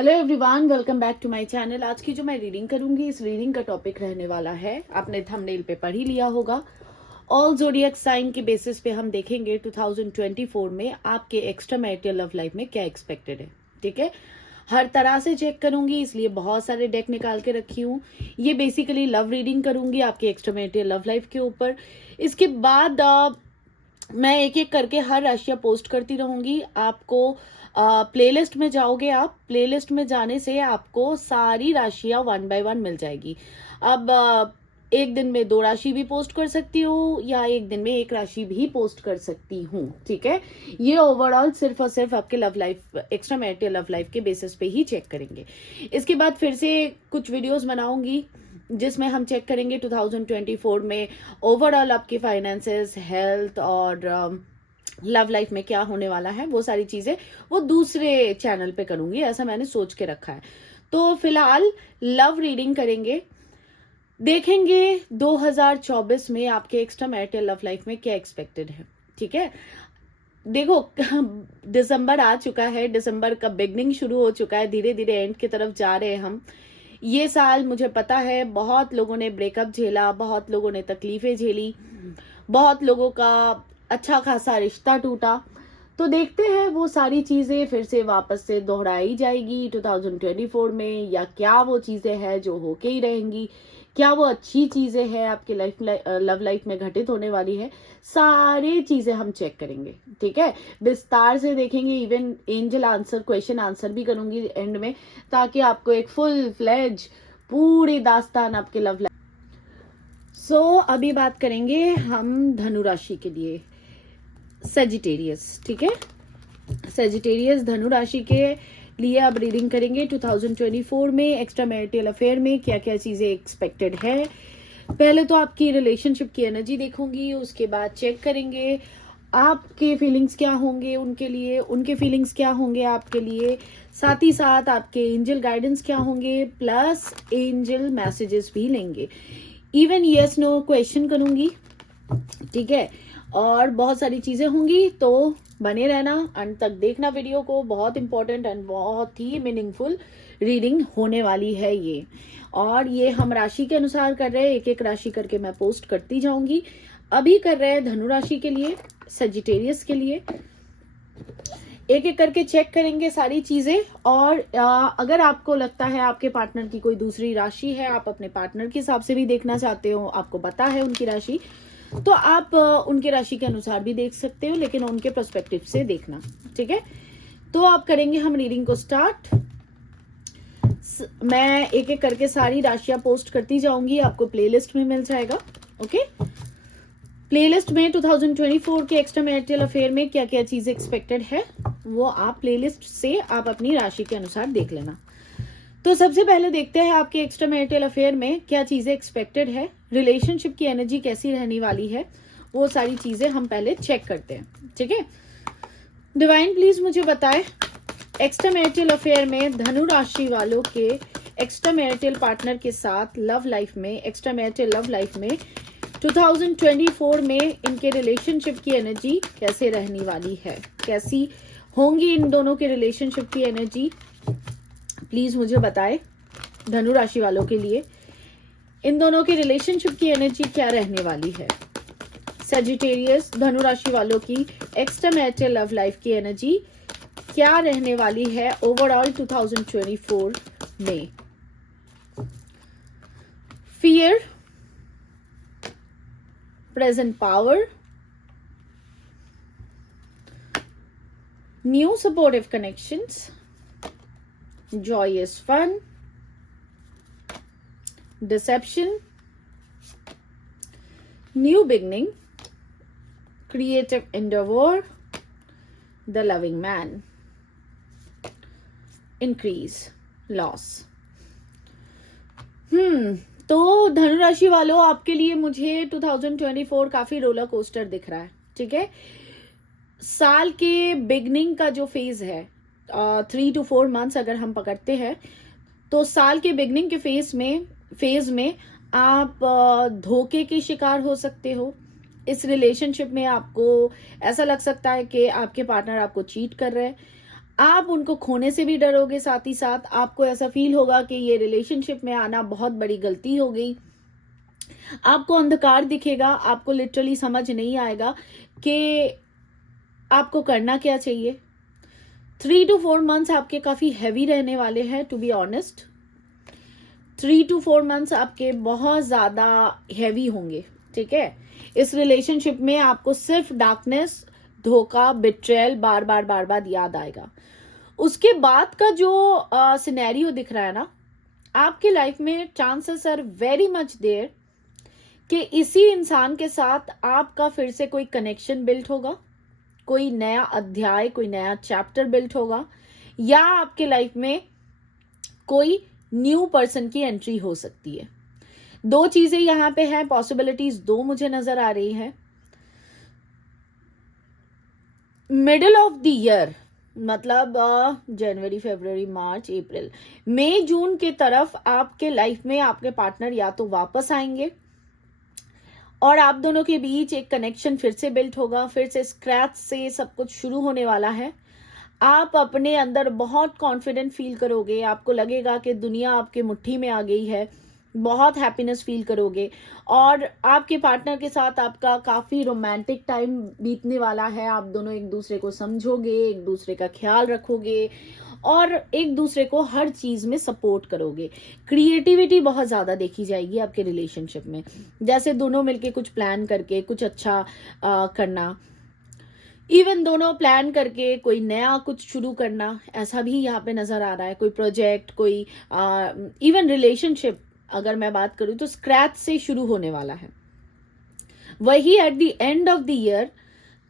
Hello everyone, welcome back to my channel. आज की जो मैं रीडिंग करूंगी, इस रीडिंग का टॉपिक रहने वाला है, आपने थंबनेल पे पढ़ ही लिया होगा, ऑल ज़ोडिएक साइन के बेसिस पे हम देखेंगे 2024 में आपके एक्स्ट्रा मैरिटल लव लाइफ में क्या एक्सपेक्टेड है। ठीक है, हर तरह से चेक करूंगी, इसलिए बहुत सारे डेक निकाल के रखी हूँ। ये बेसिकली लव रीडिंग करूंगी आपके एक्स्ट्रा मैरिटल लव लाइफ के ऊपर। इसके बाद मैं एक एक करके हर राशियां पोस्ट करती रहूंगी। आपको प्लेलिस्ट में जाओगे, आप प्लेलिस्ट में जाने से आपको सारी राशियां वन बाय वन मिल जाएगी। अब एक दिन में 2 राशि भी पोस्ट कर सकती हूँ या एक दिन में 1 राशि भी पोस्ट कर सकती हूँ। ठीक है, ये ओवरऑल सिर्फ और सिर्फ आपके love life, extra marital love life के बेसिस पे ही चेक करेंगे। इसके बाद फिर से कुछ वीडियोस बनाऊंगी जिसमें हम चेक करेंगे 2024 में ओवरऑल आपके फाइनेंसेस, हेल्थ और लव लाइफ में क्या होने वाला है। वो सारी चीजें वो दूसरे चैनल पे करूंगी, ऐसा मैंने सोच के रखा है। तो फिलहाल लव रीडिंग करेंगे, देखेंगे 2024 में आपके एक्स्ट्रा मैरिटल लव लाइफ में क्या एक्सपेक्टेड है। ठीक है, देखो दिसंबर आ चुका है, दिसंबर का बिगनिंग शुरू हो चुका है, धीरे धीरे एंड की तरफ जा रहे हैं हम। ये साल मुझे पता है बहुत लोगों ने ब्रेकअप झेला, बहुत लोगों ने तकलीफें झेली, बहुत लोगों का अच्छा खासा रिश्ता टूटा। तो देखते हैं वो सारी चीजें फिर से वापस से दोहराई जाएगी 2024 में, या क्या वो चीजें हैं जो होके ही रहेंगी, क्या वो अच्छी चीजें हैं आपके लव लाइफ में घटित होने वाली है। सारी चीजें हम चेक करेंगे। ठीक है, विस्तार से देखेंगे, even angel answer, question answer भी करूंगी एंड में, ताकि आपको एक फुल फ्लेज पूरी दास्तान आपके लव लाइफ। सो अभी बात करेंगे हम धनु राशि के लिए, सेजिटेरियस। ठीक है, सेजिटेरियस धनु राशि के लिए अब रीडिंग करेंगे 2024 में एक्स्ट्रा मैरिटल अफेयर में क्या क्या चीजें एक्सपेक्टेड है। पहले तो आपकी रिलेशनशिप की एनर्जी देखूंगी, उसके बाद चेक करेंगे आपके फीलिंग्स क्या होंगे उनके लिए, उनके फीलिंग्स क्या होंगे आपके लिए, साथ ही साथ आपके एंजल गाइडेंस क्या होंगे, प्लस एंजल मैसेजेस भी लेंगे। इवन यस नो क्वेश्चन करूंगी। ठीक है, और बहुत सारी चीजें होंगी, तो बने रहना, अंत तक देखना वीडियो को। बहुत इंपॉर्टेंट एंड बहुत ही मीनिंगफुल रीडिंग होने वाली है ये। और ये हम राशि के अनुसार कर रहे हैं, एक एक राशि करके मैं पोस्ट करती जाऊंगी। अभी कर रहे हैं धनु राशि के लिए, सेजिटेरियस के लिए, एक एक करके चेक करेंगे सारी चीजें। और अगर आपको लगता है आपके पार्टनर की कोई दूसरी राशि है, आप अपने पार्टनर के हिसाब से भी देखना चाहते हो, आपको पता है उनकी राशि, तो आप उनके राशि के अनुसार भी देख सकते हो, लेकिन उनके पर्सपेक्टिव से देखना। ठीक है, तो आप करेंगे हम रीडिंग को स्टार्ट। मैं एक एक करके सारी राशियां पोस्ट करती जाऊंगी, आपको प्लेलिस्ट में मिल जाएगा। ओके, प्लेलिस्ट में 2024 के एक्स्ट्रा मैरिटल अफेयर में क्या क्या चीजें एक्सपेक्टेड है, वो आप प्लेलिस्ट से आप अपनी राशि के अनुसार देख लेना। तो सबसे पहले देखते हैं आपके एक्स्ट्रा मैरिटल अफेयर में क्या चीजें एक्सपेक्टेड है, रिलेशनशिप की एनर्जी कैसी रहने वाली है, वो सारी चीजें हम पहले चेक करते हैं। ठीक है, डिवाइन प्लीज मुझे बताएं एक्स्ट्रा मैरिटल अफेयर में धनु राशि वालों के एक्स्ट्रा मैरिटल पार्टनर के साथ लव लाइफ में, एक्स्ट्रा मैरिटल लव लाइफ में 2024 में इनके रिलेशनशिप की एनर्जी कैसे रहने वाली है, कैसी होंगी इन दोनों के रिलेशनशिप की एनर्जी। प्लीज मुझे बताएं धनु राशि वालों के लिए इन दोनों के रिलेशनशिप की एनर्जी क्या रहने वाली है। सेजिटेरियस धनु राशि वालों की एक्स्ट्रा मैरिटल लव लाइफ की एनर्जी क्या रहने वाली है ओवरऑल 2024 में। Fear, present power, new supportive connections, joyous fun, deception, new beginning, creative endeavor, the loving man, increase, loss। तो धनु राशि वालों, आपके लिए मुझे 2024 काफी रोलर कोस्टर दिख रहा है। ठीक है, साल के बिगनिंग का जो फेज है, 3 to 4 मंथ्स अगर हम पकड़ते हैं, तो साल के बिगनिंग के फेज में आप धोखे के शिकार हो सकते हो। इस रिलेशनशिप में आपको ऐसा लग सकता है कि आपके पार्टनर आपको चीट कर रहे हैं। आप उनको खोने से भी डरोगे, साथ ही साथ आपको ऐसा फील होगा कि ये रिलेशनशिप में आना बहुत बड़ी गलती हो गई। आपको अंधकार दिखेगा, आपको लिटरली समझ नहीं आएगा कि आपको करना क्या चाहिए। 3 to 4 मंथ्स आपके काफी हैवी रहने वाले हैं, to be honest. 3 to 4 months आपके बहुत ज्यादा हैवी होंगे, ठीक है। इस रिलेशनशिप में आपको सिर्फ डार्कनेस, धोखा, बिट्रेयल बार बार याद आएगा। उसके बाद का जो सिनेरियो दिख रहा है ना, आपके लाइफ में chances are very much there कि इसी इंसान के साथ आपका फिर से कोई कनेक्शन बिल्ड होगा, कोई नया अध्याय, कोई नया चैप्टर बिल्ड होगा, या आपके लाइफ में कोई न्यू पर्सन की एंट्री हो सकती है। 2 चीजें यहां पे है, पॉसिबिलिटीज 2 मुझे नजर आ रही है। मिडिल ऑफ द ईयर, मतलब जनवरी, फरवरी, मार्च, अप्रैल, मई, जून के तरफ आपके लाइफ में आपके पार्टनर या तो वापस आएंगे और आप दोनों के बीच एक कनेक्शन फिर से बिल्ड होगा, फिर से स्क्रैच से सब कुछ शुरू होने वाला है। आप अपने अंदर बहुत कॉन्फिडेंट फील करोगे, आपको लगेगा कि दुनिया आपके मुट्ठी में आ गई है, बहुत हैप्पीनेस फील करोगे और आपके पार्टनर के साथ आपका काफी रोमांटिक टाइम बीतने वाला है। आप दोनों एक दूसरे को समझोगे, एक दूसरे का ख्याल रखोगे और एक दूसरे को हर चीज में सपोर्ट करोगे। क्रिएटिविटी बहुत ज्यादा देखी जाएगी आपके रिलेशनशिप में, जैसे दोनों मिलके कुछ प्लान करके कुछ अच्छा करना, इवन दोनों प्लान करके कोई नया कुछ शुरू करना, ऐसा भी यहाँ पे नजर आ रहा है। कोई प्रोजेक्ट, कोई इवन रिलेशनशिप अगर मैं बात करूं तो स्क्रैच से शुरू होने वाला है। वही at the end of the year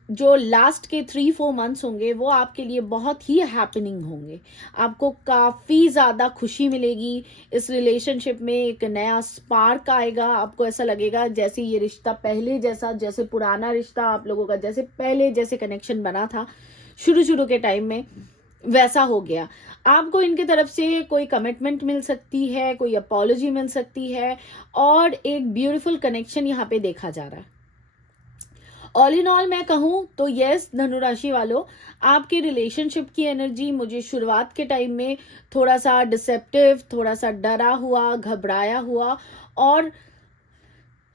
जो लास्ट के 3-4 मंथ्स होंगे वो आपके लिए बहुत ही हैपनिंग होंगे। आपको काफी ज्यादा खुशी मिलेगी इस रिलेशनशिप में, एक नया स्पार्क आएगा। आपको ऐसा लगेगा जैसे ये रिश्ता पहले जैसा, जैसे पुराना रिश्ता आप लोगों का जैसे पहले जैसे कनेक्शन बना था शुरू के टाइम में, वैसा हो गया। आपको इनके तरफ से कोई कमिटमेंट मिल सकती है, कोई अपॉलॉजी मिल सकती है और एक ब्यूटीफुल कनेक्शन यहाँ पे देखा जा रहा है। ऑल इन ऑल मैं कहूं तो यस धनुराशि वालों, आपके रिलेशनशिप की एनर्जी मुझे शुरुआत के टाइम में थोड़ा सा डिसेप्टिव, थोड़ा सा डरा हुआ, घबराया हुआ और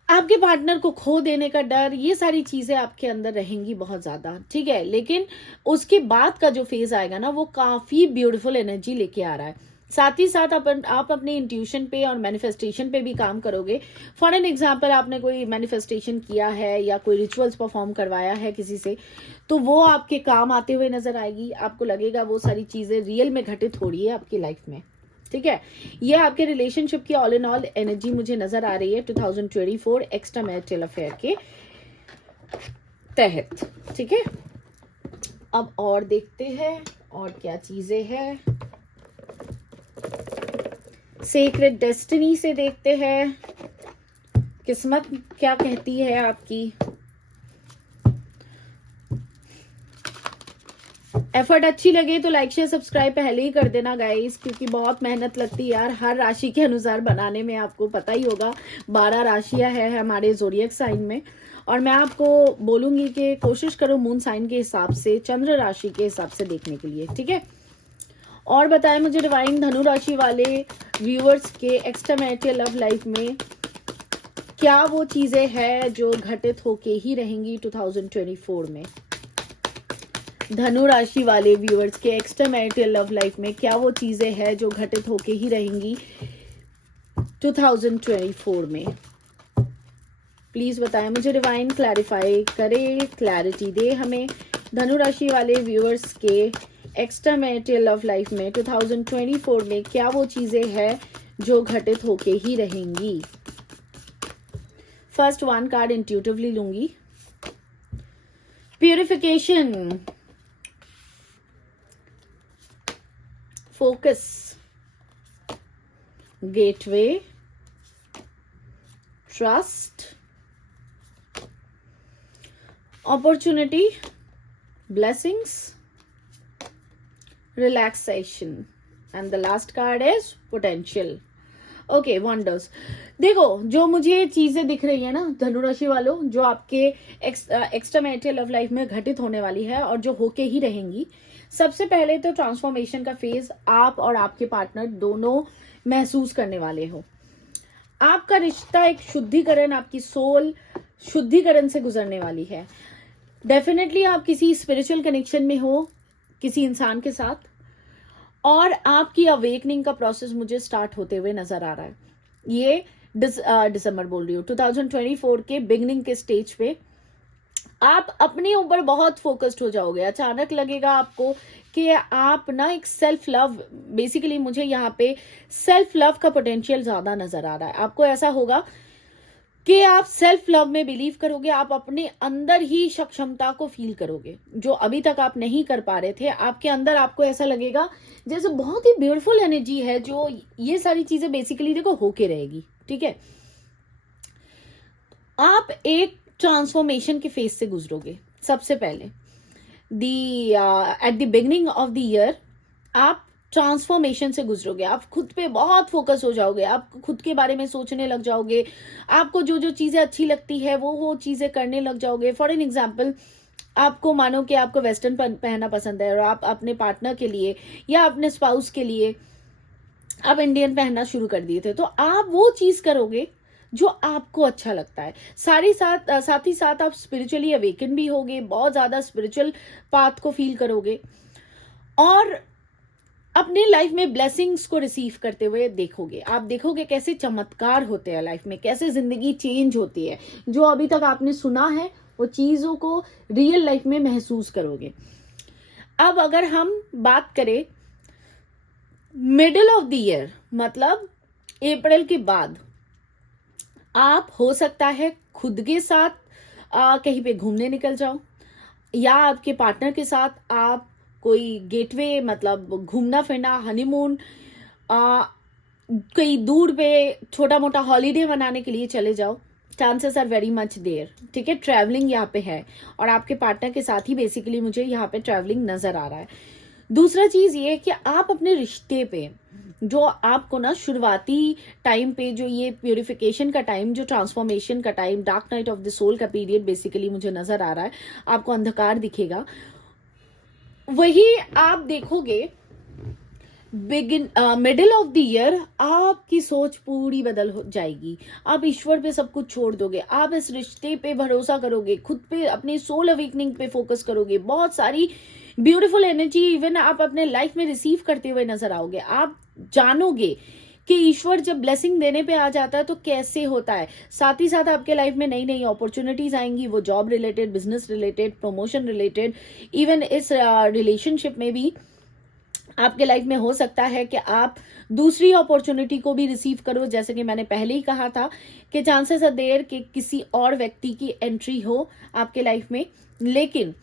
आपके पार्टनर को खो देने का डर, ये सारी चीजें आपके अंदर रहेंगी बहुत ज्यादा, ठीक है। लेकिन उसके बाद का जो फेज आएगा ना, वो काफी ब्यूटीफुल एनर्जी लेके आ रहा है। साथ ही साथ आप अपने इंट्यूशन पे और मैनिफेस्टेशन पे भी काम करोगे। फॉर एन एग्जाम्पल, आपने कोई मैनिफेस्टेशन किया है या कोई रिचुअल्स परफॉर्म करवाया है किसी से, तो वो आपके काम आते हुए नजर आएगी। आपको लगेगा वो सारी चीजें रियल में घटित हो रही है आपकी लाइफ में, ठीक है। ये आपके रिलेशनशिप की ऑल इन ऑल एनर्जी मुझे नजर आ रही है 2024 एक्स्ट्रा मैरिटल अफेयर के तहत, ठीक है। अब और देखते हैं और क्या चीजें हैं। सीक्रेट डेस्टिनी से देखते हैं किस्मत क्या कहती है आपकी। एफर्ट अच्छी लगे तो लाइक शेयर सब्सक्राइब पहले ही कर देना गाइस, क्योंकि बहुत मेहनत लगती है यार हर राशि के अनुसार बनाने में। आपको पता ही होगा 12 राशियां है हमारे ज़ोडिएक साइन में, और मैं आपको बोलूंगी कि कोशिश करो मून साइन के हिसाब से, चंद्र राशि के हिसाब से देखने के लिए, ठीक है। और बताएं मुझे डिवाइन, धनु राशि वाले व्यूअर्स के एक्स्ट्रा मैरिटल लव लाइफ में क्या वो चीजें हैं जो घटित होके ही रहेंगी 2024 में। धनु राशि वाले व्यूअर्स के एक्स्ट्रा मैरिटल लव लाइफ में क्या वो चीजें हैं जो घटित होके ही रहेंगी 2024 में। प्लीज बताएं मुझे डिवाइन, क्लैरिफाई करे, क्लैरिटी दे हमें। धनु राशि वाले व्यूअर्स के एक्स्ट्रा मैरिटल लव लाइफ में 2024 में क्या वो चीजें हैं जो घटित होके ही रहेंगी। फर्स्ट 1 कार्ड इंट्यूटिवली लूंगी। Purification, focus, gateway, trust, opportunity, blessings, relaxation, and the last card is potential. Okay, wonders. देखो जो मुझे चीजें दिख रही है ना धनुराशि वालों, जो आपके एक्स्ट्रा मैरिटल लव लाइफ में घटित होने वाली है और जो होके ही रहेंगी, सबसे पहले तो ट्रांसफॉर्मेशन का फेज आप और आपके पार्टनर दोनों महसूस करने वाले हो। आपका रिश्ता एक शुद्धिकरण, आपकी सोल शुद्धिकरण से गुजरने वाली है। डेफिनेटली आप किसी स्पिरिचुअल कनेक्शन में हो किसी इंसान के साथ, और आपकी अवेकनिंग का प्रोसेस मुझे स्टार्ट होते हुए नजर आ रहा है। ये दिसंबर बोल रही हूँ, 2024 के बिगनिंग के स्टेज पे आप अपने ऊपर बहुत फोकस्ड हो जाओगे। अचानक लगेगा आपको कि आप ना एक सेल्फ लव, बेसिकली मुझे यहाँ पे सेल्फ लव का पोटेंशियल ज्यादा नजर आ रहा है। आपको ऐसा होगा कि आप सेल्फ लव में बिलीव करोगे, आप अपने अंदर ही सक्षमता को फील करोगे जो अभी तक आप नहीं कर पा रहे थे। आपके अंदर आपको ऐसा लगेगा जैसे बहुत ही ब्यूटीफुल एनर्जी है, जो ये सारी चीजें बेसिकली देखो होके रहेगी। ठीक है, आप एक ट्रांसफॉर्मेशन के फेज से गुजरोगे। सबसे पहले at the beginning of the year आप ट्रांसफॉर्मेशन से गुजरोगे। आप खुद पे बहुत फोकस हो जाओगे, आप खुद के बारे में सोचने लग जाओगे, आपको जो जो चीजें अच्छी लगती है वो चीजें करने लग जाओगे। फॉर एन एग्जाम्पल, आपको मानो कि आपको वेस्टर्न पहनना पसंद है और आप अपने पार्टनर के लिए या अपने स्पाउस के लिए आप इंडियन पहनना शुरू कर दिए थे, तो आप वो चीज करोगे जो आपको अच्छा लगता है। साथ ही साथ आप स्पिरिचुअली अवेकन भी होगे, बहुत ज्यादा स्पिरिचुअल पाथ को फील करोगे और अपने लाइफ में ब्लेसिंग्स को रिसीव करते हुए देखोगे। आप देखोगे कैसे चमत्कार होते हैं लाइफ में, कैसे जिंदगी चेंज होती है। जो अभी तक आपने सुना है वो चीजों को रियल लाइफ में महसूस करोगे। अब अगर हम बात करें मिडिल ऑफ द ईयर, मतलब अप्रैल के बाद, आप हो सकता है खुद के साथ कहीं पे घूमने निकल जाओ, या आपके पार्टनर के साथ आप कोई गेटवे, मतलब घूमना फिरना, हनीमून, कहीं दूर पे छोटा मोटा हॉलीडे मनाने के लिए चले जाओ। Chances are very much there. ठीक है, ट्रैवलिंग यहाँ पे है और आपके पार्टनर के साथ ही बेसिकली मुझे यहाँ पे ट्रैवलिंग नजर आ रहा है। दूसरा चीज ये कि आप अपने रिश्ते पे, जो आपको ना शुरुआती टाइम पे, जो ये प्यूरिफिकेशन का टाइम, जो ट्रांसफॉर्मेशन का time, dark night of the soul का पीरियड बेसिकली मुझे नजर आ रहा है, आपको अंधकार दिखेगा, वही आप देखोगे मिडिल ऑफ द ईयर आपकी सोच पूरी बदल हो जाएगी। आप ईश्वर पे सब कुछ छोड़ दोगे, आप इस रिश्ते पे भरोसा करोगे, खुद पे, अपनी सोल अवेकनिंग पे फोकस करोगे। बहुत सारी ब्यूटीफुल एनर्जी इवन आप अपने लाइफ में रिसीव करते हुए नजर आओगे। आप जानोगे कि ईश्वर जब ब्लेसिंग देने पे आ जाता है तो कैसे होता है। साथ ही साथ आपके लाइफ में नई नई अपॉर्चुनिटीज आएंगी, वो job related, business related, promotion related, even इस रिलेशनशिप में भी आपके लाइफ में हो सकता है कि आप दूसरी अपॉर्चुनिटी को भी रिसीव करो। जैसे कि मैंने पहले ही कहा था कि चांसेस आर देयर कि किसी और व्यक्ति की एंट्री हो आपके लाइफ में, लेकिन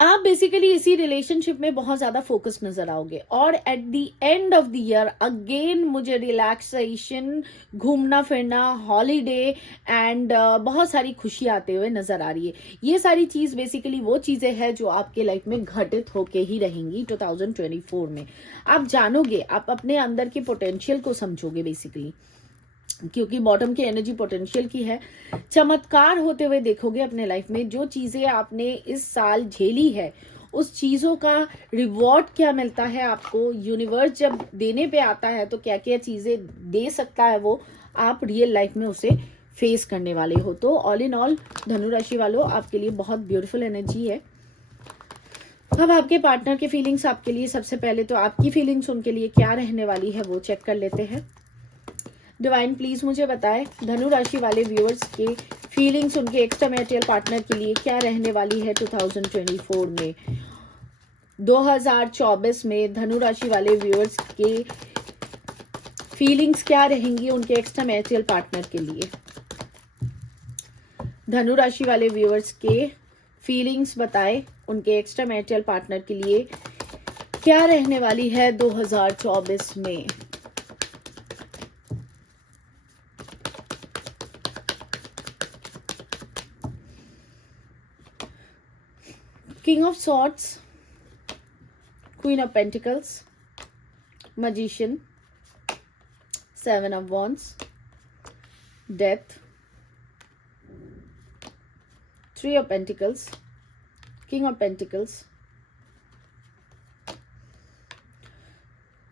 आप बेसिकली इसी रिलेशनशिप में बहुत ज्यादा फोकस नजर आओगे। और at the end of the year again मुझे रिलैक्सेशन, घूमना फिरना, हॉलीडे एंड बहुत सारी खुशी आते हुए नजर आ रही है। ये सारी चीज बेसिकली वो चीजें हैं जो आपके लाइफ में घटित होके ही रहेंगी 2024 में। आप जानोगे, आप अपने अंदर के पोटेंशियल को समझोगे बेसिकली, क्योंकि बॉटम की एनर्जी पोटेंशियल की है। चमत्कार होते हुए देखोगे अपने लाइफ में। जो चीजें आपने इस साल झेली है उस चीजों का रिवॉर्ड क्या मिलता है आपको, यूनिवर्स जब देने पे आता है तो क्या क्या चीजें दे सकता है, वो आप रियल लाइफ में उसे फेस करने वाले हो। तो ऑल इन ऑल धनु राशि वालों, आपके लिए बहुत ब्यूटीफुल एनर्जी है। अब आपके पार्टनर की फीलिंग्स आपके लिए, सबसे पहले तो आपकी फीलिंग्स उनके लिए क्या रहने वाली है वो चेक कर लेते हैं। डिवाइन प्लीज मुझे बताएं धनु राशि वाले व्यूअर्स के फीलिंग्स उनके एक्स्ट्रा मैरिटल पार्टनर के लिए क्या रहने वाली है 2024 में। 2024 में धनु राशि वाले व्यूअर्स के फीलिंग्स क्या रहेंगी उनके एक्स्ट्रा मैरिटल पार्टनर के लिए। धनु राशि वाले व्यूअर्स के फीलिंग्स बताएं उनके एक्स्ट्रा मैरिटल पार्टनर के लिए क्या रहने वाली है 2024 में। King of Swords, Queen of Pentacles, Magician, Seven of Wands, Death, Three of Pentacles, King of Pentacles,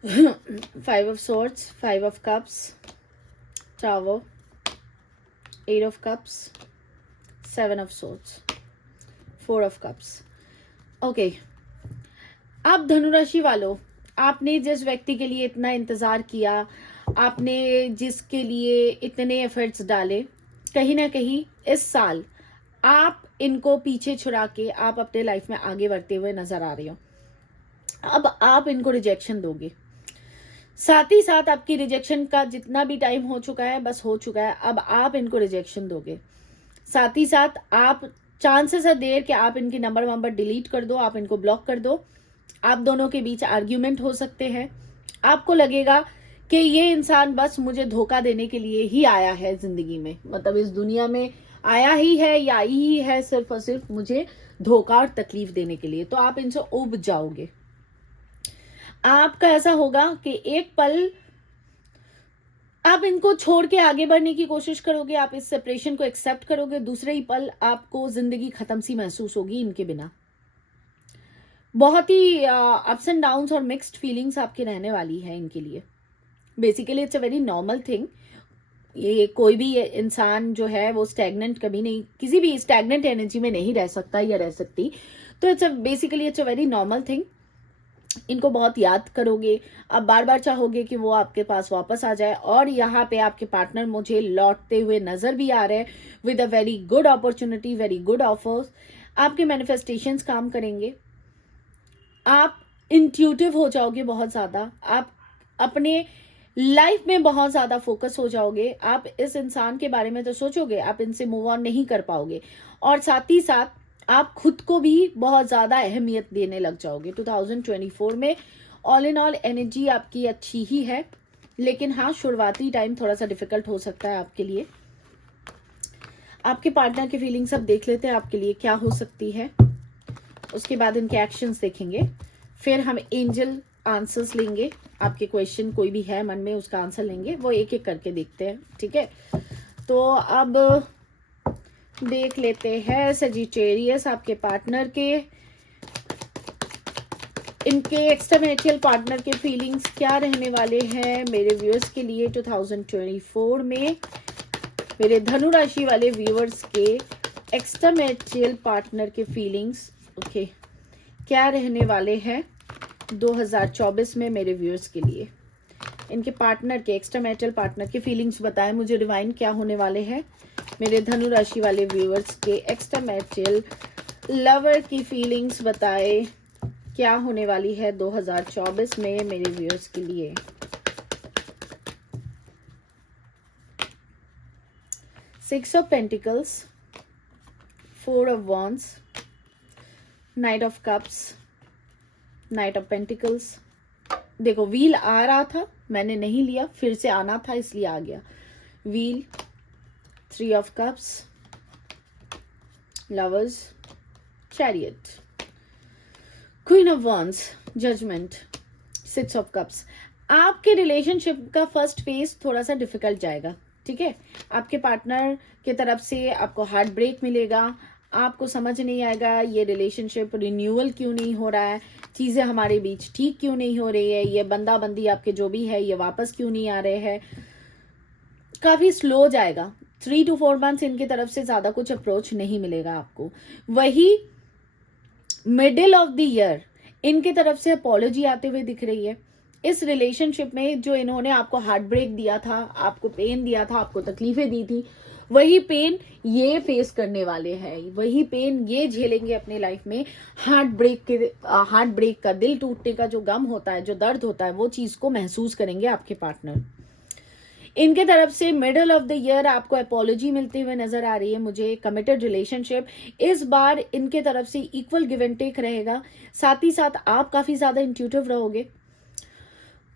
5 of swords, 5 of cups, tower, 8 of cups, 7 of swords, 4 of cups. Okay, आप धनुराशि वालों, आपने जिस व्यक्ति के लिए इतना इंतजार किया, आपने जिसके लिए इतने एफर्ट्स डाले, कहीं ना कहीं इस साल आप इनको पीछे छुड़ा के आप अपने लाइफ में आगे बढ़ते हुए नजर आ रहे हो। अब आप इनको रिजेक्शन दोगे, साथ ही साथ आपकी रिजेक्शन का जितना भी टाइम हो चुका है बस हो चुका है। अब आप इनको रिजेक्शन दोगे, साथ ही साथ आप चांसेस है देर कि आप इनके नंबर डिलीट कर दो, आप इनको ब्लॉक कर दो। आप दोनों के बीच आर्ग्यूमेंट हो सकते हैं। आपको लगेगा कि ये इंसान बस मुझे धोखा देने के लिए ही आया है जिंदगी में, मतलब इस दुनिया में आया ही है या आई ही है सिर्फ और सिर्फ मुझे धोखा और तकलीफ देने के लिए। तो आप इनसे उब जाओगे। आपका ऐसा होगा कि एक पल आप इनको छोड़ के आगे बढ़ने की कोशिश करोगे, आप इस सेपरेशन को एक्सेप्ट करोगे, दूसरे ही पल आपको जिंदगी खत्म सी महसूस होगी इनके बिना। बहुत ही अप्स एंड डाउन्स और मिक्स्ड फीलिंग्स आपकी रहने वाली है इनके लिए। Basically it's a very normal thing. ये कोई भी इंसान जो है वो स्टैग्नेंट कभी नहीं, किसी भी स्टैग्नेंट एनर्जी में नहीं रह सकता या रह सकती। तो it's a very normal thing. इनको बहुत याद करोगे, अब बार बार चाहोगे कि वो आपके पास वापस आ जाए। और यहाँ पे आपके पार्टनर मुझे लौटते हुए नजर भी आ रहे हैं with a very good opportunity, very good offers. आपके मैनिफेस्टेशंस काम करेंगे, आप इंट्यूटिव हो जाओगे बहुत ज्यादा, आप अपने लाइफ में बहुत ज्यादा फोकस हो जाओगे। आप इस इंसान के बारे में तो सोचोगे, आप इनसे मूव ऑन नहीं कर पाओगे। और साथ ही साथ आप खुद को भी बहुत ज्यादा अहमियत देने लग जाओगे। 2024 में ऑल इन ऑल एनर्जी आपकी अच्छी ही है, लेकिन हाँ शुरुआती टाइम थोड़ा सा डिफिकल्ट हो सकता है आपके लिए। आपके पार्टनर की फीलिंग्स अब देख लेते हैं आपके लिए क्या हो सकती है, उसके बाद इनके एक्शंस देखेंगे, फिर हम एंजल आंसर्स लेंगे। आपके क्वेश्चन कोई भी है मन में उसका आंसर लेंगे, वो एक एक करके देखते हैं, ठीक है। तो अब देख लेते हैं सजिटेरियस आपके पार्टनर के, इनके एक्सट्रामैरिटल पार्टनर के फीलिंग्स क्या रहने वाले हैं मेरे व्यूअर्स के लिए 2024 में। मेरे धनु राशि वाले व्यूअर्स के एक्सट्रामैरिटल पार्टनर के फीलिंग्स ओके क्या रहने वाले हैं 2024 में मेरे व्यूअर्स के लिए। इनके पार्टनर के एक्सट्रामैरिटल पार्टनर के फीलिंग्स बताएं मुझे डिवाइन, क्या होने वाले हैं मेरे धनु राशि वाले व्यूअर्स के एक्सट्रामैरिटल लवर की फीलिंग्स बताए क्या होने वाली है 2024 में मेरे व्यूअर्स के लिए। Six of pentacles, 4 of wands, night of cups, night of pentacles. देखो व्हील आ रहा था, मैंने नहीं लिया, फिर से आना था इसलिए आ गया wheel. 3 of cups, lovers, chariot, queen of wands, judgement, 6 of cups. आपके रिलेशनशिप का फर्स्ट फेज थोड़ा सा डिफिकल्ट जाएगा, ठीक है। आपके पार्टनर की तरफ से आपको हार्ट ब्रेक मिलेगा, आपको समझ नहीं आएगा ये रिलेशनशिप रिन्यूअल क्यों नहीं हो रहा है, चीजें हमारे बीच ठीक क्यों नहीं हो रही है, ये बंदा बंदी आपके जो भी है ये वापस क्यों नहीं आ रहे हैं। काफी स्लो जाएगा, 3 to 4 मंथ्स इनकी तरफ से ज्यादा कुछ अप्रोच नहीं मिलेगा आपको। वही मिडिल ऑफ द ईयर इनके तरफ से अपॉलॉजी आते हुए दिख रही है। इस रिलेशनशिप में जो इन्होंने आपको हार्ट ब्रेक दिया था, आपको पेन दिया था, आपको तकलीफें दी थी, वही पेन ये फेस करने वाले हैं, वही पेन ये झेलेंगे अपने लाइफ में। हार्ट ब्रेक का, दिल टूटने का जो गम होता है, जो दर्द होता है, वो चीज को महसूस करेंगे आपके पार्टनर। इनके तरफ से मिडल ऑफ द ईयर आपको अपॉलॉजी मिलते हुए नजर आ रही है मुझे। कमिटेड रिलेशनशिप इस बार इनके तरफ से इक्वल गिव एंड टेक रहेगा, साथ ही साथ आप काफी ज्यादा इंट्यूटिव रहोगे।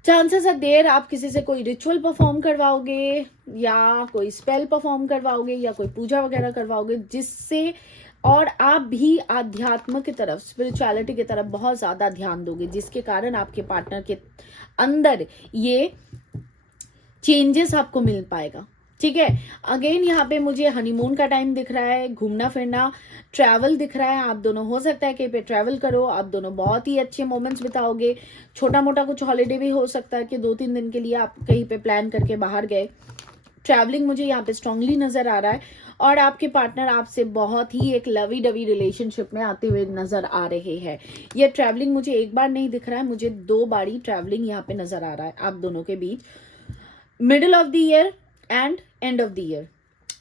चांसेस है देर आप किसी से कोई रिचुअल परफॉर्म करवाओगे या कोई स्पेल परफॉर्म करवाओगे या कोई पूजा वगैरह करवाओगे, जिससे और आप भी आध्यात्म की तरफ, स्पिरिचुअलिटी की तरफ बहुत ज्यादा ध्यान दोगे, जिसके कारण आपके पार्टनर के अंदर ये चेंजेस आपको मिल पाएगा। ठीक है। अगेन यहाँ पे मुझे हनीमून का टाइम दिख रहा है, घूमना फिरना, ट्रैवल दिख रहा है। आप दोनों हो सकता है कहीं पे ट्रैवल करो, आप दोनों बहुत ही अच्छे मोमेंट्स बिताओगे। छोटा मोटा कुछ हॉलीडे भी हो सकता है कि 2-3 दिन के लिए आप कहीं पे प्लान करके बाहर गए। ट्रैवलिंग मुझे यहाँ पे स्ट्रांगली नजर आ रहा है, और आपके पार्टनर आपसे बहुत ही एक लवी डवी रिलेशनशिप में आते हुए नजर आ रहे हैं। ये ट्रैवलिंग मुझे एक बार नहीं दिख रहा है, मुझे 2 बारी ट्रैवलिंग यहाँ पे नजर आ रहा है आप दोनों के बीच, middle of the year and end of the year.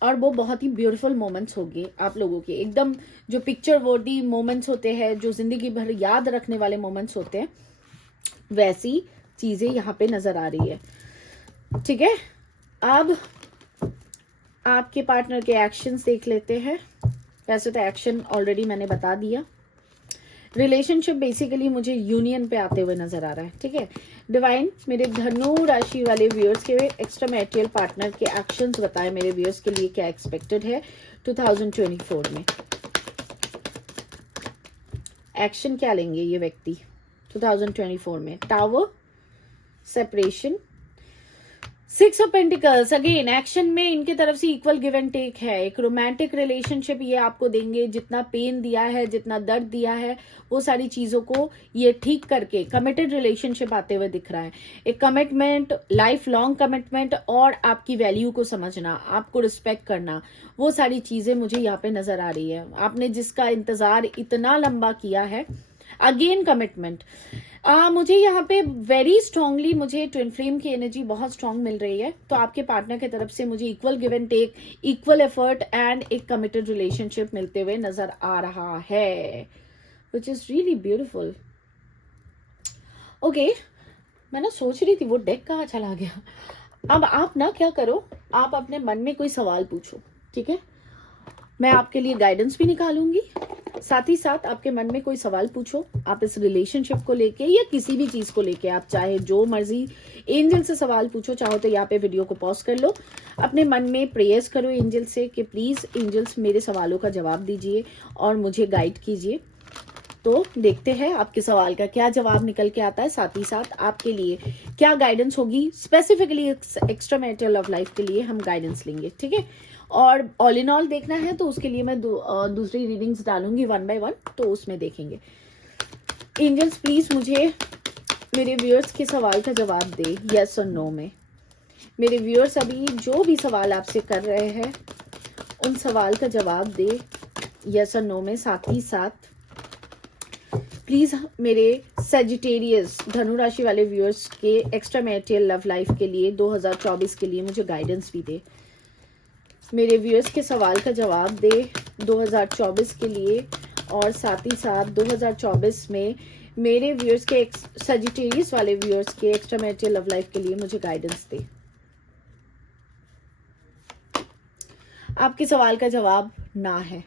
और वो बहुत ही ब्यूटीफुल मोमेंट्स होंगे आप लोगों के, एकदम जो पिक्चर वर्दी मोमेंट्स होते हैं, जो जिंदगी भर याद रखने वाले मोमेंट्स होते हैं, वैसी चीजें यहाँ पे नजर आ रही है। ठीक है, अब आपके पार्टनर के एक्शंस देख लेते हैं। वैसे तो एक्शन ऑलरेडी मैंने बता दिया। रिलेशनशिप बेसिकली मुझे यूनियन पे आते हुए नजर आ रहा है। ठीक है, डिवाइन मेरे धनु राशि वाले व्यूअर्स के एक्स्ट्रा मैरिटल पार्टनर के एक्शंस बताएं मेरे व्यूअर्स के लिए क्या एक्सपेक्टेड है 2024 में। एक्शन क्या लेंगे ये व्यक्ति 2024 में? Tower, separation, 6 of pentacles. Again action में इनके तरफ से इक्वल गिव एंड टेक है। एक रोमांटिक रिलेशनशिप ये आपको देंगे, जितना पेन दिया है, जितना दर्द दिया है, वो सारी चीजों को ये ठीक करके कमिटेड रिलेशनशिप आते हुए दिख रहा है। एक कमिटमेंट, लाइफ लॉन्ग कमिटमेंट, और आपकी वैल्यू को समझना, आपको रिस्पेक्ट करना, वो सारी चीजें मुझे यहाँ पे नजर आ रही है। आपने जिसका इंतजार इतना लंबा किया है, अगेन कमिटमेंट। मुझे यहाँ पे वेरी स्ट्रांगली मुझे ट्विन फ्लेम की एनर्जी बहुत स्ट्रांग मिल रही है। तो आपके पार्टनर की तरफ से मुझे equal give and take, equal effort and एक कमिटेड रिलेशनशिप मिलते हुए नजर आ रहा है, which is really beautiful. Okay, मैं ना सोच रही थी वो डेक कहाँ चला गया। अब आप ना क्या करो, आप अपने मन में कोई सवाल पूछो। ठीक है, मैं आपके लिए गाइडेंस भी निकालूंगी, साथ ही साथ आपके मन में कोई सवाल पूछो। आप इस रिलेशनशिप को लेके या किसी भी चीज को लेके आप चाहे जो मर्जी एंजल से सवाल पूछो। चाहो तो यहाँ पे वीडियो को पॉज कर लो, अपने मन में प्रेयर्स करो एंजल से कि प्लीज एंजल्स मेरे सवालों का जवाब दीजिए और मुझे गाइड कीजिए। तो देखते हैं आपके सवाल का क्या जवाब निकल के आता है, साथ ही साथ आपके लिए क्या गाइडेंस होगी। Specifically extra marital love life के लिए हम गाइडेंस लेंगे। ठीक है, और ऑल इन ऑल देखना है तो उसके लिए मैं दूसरी रीडिंग्स डालूंगी 1 बाय 1, तो उसमें देखेंगे। एंजल्स प्लीज मुझे मेरे व्यूअर्स के सवाल का जवाब दे यस और नो में। मेरे व्यूअर्स अभी जो भी सवाल आपसे कर रहे हैं उन सवाल का जवाब दे यस और नो में। साथ ही साथ प्लीज मेरे सेजिटेरियस धनु राशि वाले व्यूअर्स के एक्स्ट्रा मैरिटल लव लाइफ के लिए 2024 के लिए मुझे गाइडेंस भी दे। मेरे व्यूअर्स के सवाल का जवाब दे 2024 के लिए, और साथ ही साथ 2024 में मेरे व्यूअर्स के सेजिटेरियस वाले व्यूअर्स के एक्स्ट्रा मैरिटल लव लाइफ के लिए मुझे गाइडेंस दे। आपके सवाल का जवाब ना है।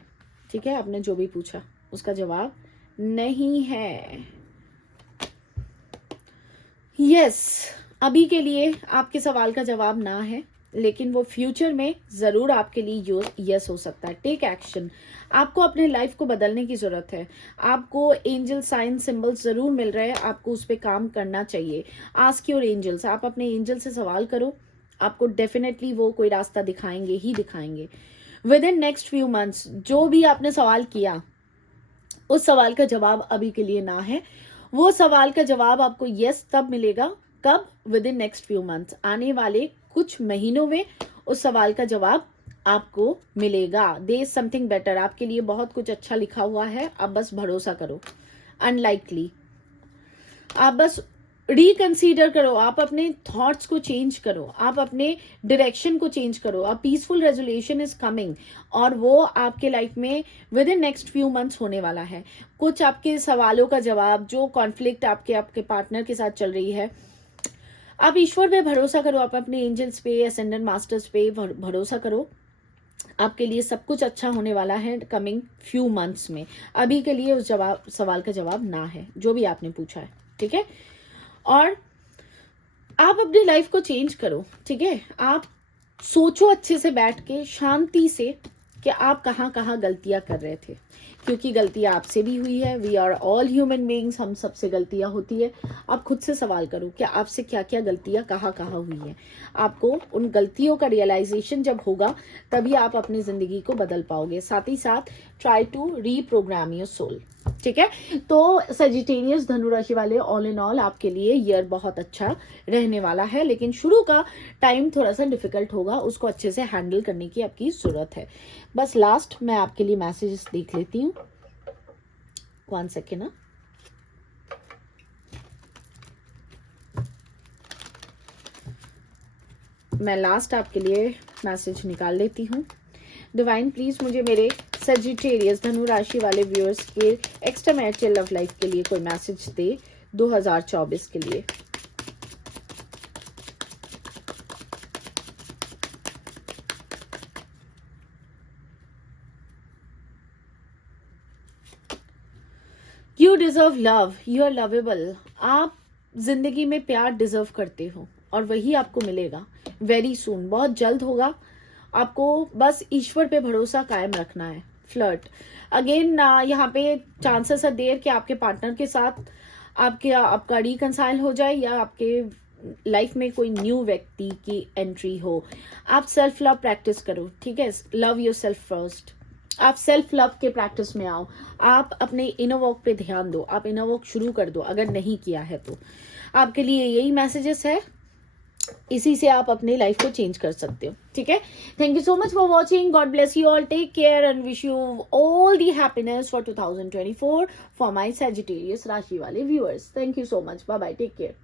ठीक है, आपने जो भी पूछा उसका जवाब नहीं है। यस, अभी के लिए आपके सवाल का जवाब ना है, लेकिन वो फ्यूचर में जरूर आपके लिए यस हो सकता है। Take action. आपको अपने लाइफ को बदलने की जरूरत है। आपको एंजल साइन सिंबल्स जरूर मिल रहे हैं, आपको उस पर काम करना चाहिए। आस्क योर एंजल्स, आप अपने एंजल से सवाल करो, आपको डेफिनेटली वो कोई रास्ता दिखाएंगे ही दिखाएंगे। With in next few months जो भी आपने सवाल किया उस सवाल का जवाब अभी के लिए ना है। वो सवाल का जवाब आपको यस तब मिलेगा, कब? With in next few months, आने वाले कुछ महीनों में उस सवाल का जवाब आपको मिलेगा। देयर इज समथिंग बेटर, आपके लिए बहुत कुछ अच्छा लिखा हुआ है, आप बस भरोसा करो। अनलाइकली, आप बस रिकंसीडर करो, आप अपने थॉट्स को चेंज करो, आप अपने डायरेक्शन को चेंज करो। A peaceful resolution is coming, और वो आपके लाइफ में with in next few months होने वाला है। कुछ आपके सवालों का जवाब, जो कॉन्फ्लिक्ट आपके पार्टनर के साथ चल रही है, आप ईश्वर पे भरोसा करो, आप अपने एंजल्स पे, असेंडेंट मास्टर्स पे भरोसा करो। आपके लिए सब कुछ अच्छा होने वाला है कमिंग फ्यू मंथ्स में। अभी के लिए उस सवाल का जवाब ना है जो भी आपने पूछा है। ठीक है, और आप अपनी लाइफ को चेंज करो। ठीक है, आप सोचो अच्छे से बैठ के, शांति से कि आप कहाँ कहाँ गलतियाँ कर रहे थे, क्योंकि गलतियाँ आपसे भी हुई है। We are all human beings, हम सबसे गलतियाँ होती है। आप खुद से सवाल करो कि आपसे क्या क्या गलतियाँ कहाँ कहाँ हुई है। आपको उन गलतियों का रियलाइजेशन जब होगा तभी आप अपनी ज़िंदगी को बदल पाओगे। साथ ही साथ try to reprogram your soul. ठीक है, तो सजिटेरियस धनु राशि वाले, ऑल इन ऑल आपके लिए ईयर बहुत अच्छा रहने वाला है, लेकिन शुरू का टाइम थोड़ा सा डिफिकल्ट होगा, उसको अच्छे से हैंडल करने की आपकी जरूरत है। बस लास्ट मैं आपके लिए मैसेजेस देख लेती हूँ, 1 सेकेंड ना। मैं लास्ट आपके लिए मैसेज निकाल लेती हूँ। डिवाइन प्लीज मुझे मेरे सजिटेरियस धनु राशि वाले व्यूअर्स के एक्स्ट्रा मैरिटल लव लाइफ के लिए कोई मैसेज दे 2024 के लिए। You deserve love, you are lovable. आप जिंदगी में प्यार डिजर्व करते हो और वही आपको मिलेगा वेरी सून, बहुत जल्द होगा। आपको बस ईश्वर पे भरोसा कायम रखना है। फ्लर्ट अगेन, यहाँ पे चांसेस है देर कि आपके पार्टनर के साथ आपका रिकंसाइल हो जाए या आपके लाइफ में कोई न्यू व्यक्ति की एंट्री हो। आप सेल्फ लव प्रैक्टिस करो, ठीक है, लव योर सेल्फ फर्स्ट। आप सेल्फ लव के प्रैक्टिस में आओ, आप अपने इनर वर्क पे ध्यान दो, आप इनर वर्क शुरू कर दो अगर नहीं किया है तो। आपके लिए यही मैसेजेस है, इसी से आप अपने लाइफ को चेंज कर सकते हो। ठीक है, thank you so much for watching. God bless you all, take care and wish you all the happiness for 2024 for my Sagittarius राशि वाले viewers. Thank you so much, bye bye, take care.